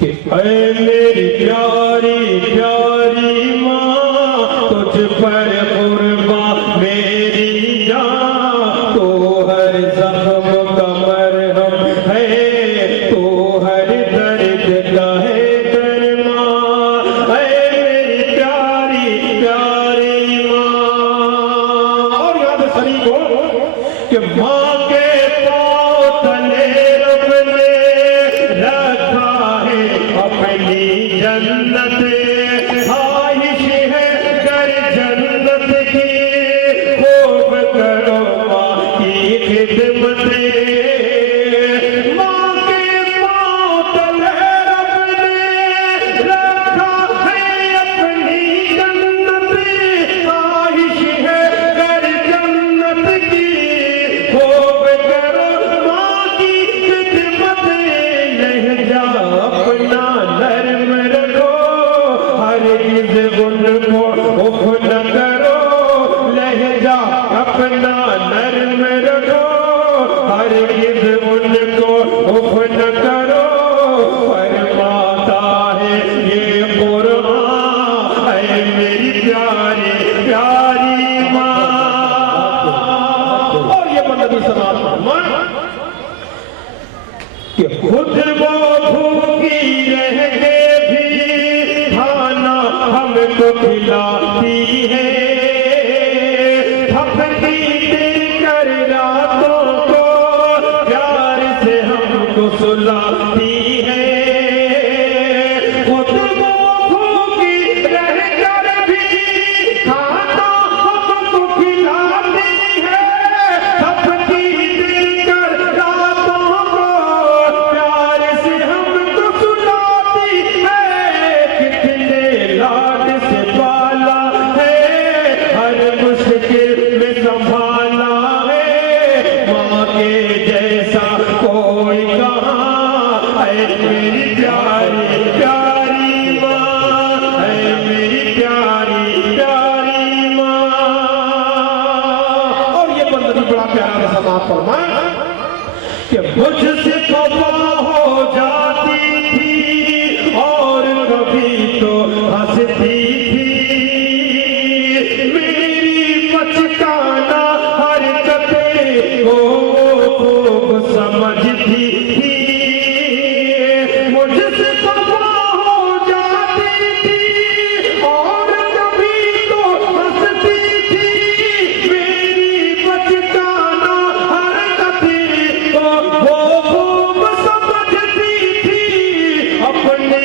कि ऐ मेरी प्यारी प्यारी माँ तुझ पर कुर्बान मेरी जान, तो हर जख्म का मरहम है, तो हर दर्द का है दरमा। ऐ मेरी प्यारी प्यारी माँ। और याद सभी को कि माँ के पाँव तले रब ने रखा है अपनी जन्नत, ख्वाहिश है कर जन्नत की, खूब करो माँ की खिदमत। माँ के पाँव तले रब ने रखा है अपनी जन्नत, ख्वाहिश है कर जन्नत की, खूब करो माँ की खिदमत। लहजा अपना नर्म रखो, हरगिज़ उनको उफ न करो। लहजा अपना नर्म रखो, हरगिज़ उनको उफ न करो। फरमाता है ये कुरान, ऐ मेरी प्यारी प्यारी माँ। और ये बंदगी समाज कि खुद वो भूखी रह के भी खाना हमको खिलाती है, थकती देकर रातों को प्यार से हमको सुलाती है। खुद वो भूखी रह कर भी खाना हमको खिलाती है, थकती देकर रातों को प्यार से हमको सुलाती है। कितने लाड से पाला है, हर मुश्किल में संभाला है, माँ के जैसा कोई कहाँ। ऐ मेरी प्यारी प्यारी माँ, ऐ मेरी प्यारी प्यारी माँ। और ये बंदगी बड़ा प्यारा समाज फरमाया कि मुझसे खफा हो जाती थी और कभी तो हंसती थी, मेरी बचकाना हरकतें को खूब समझती थी। मुझसे खफा हो जाती थी और कभी तो हंसती थी, मेरी बचकाना हरकतें को वो खूब समझती थी। अपनी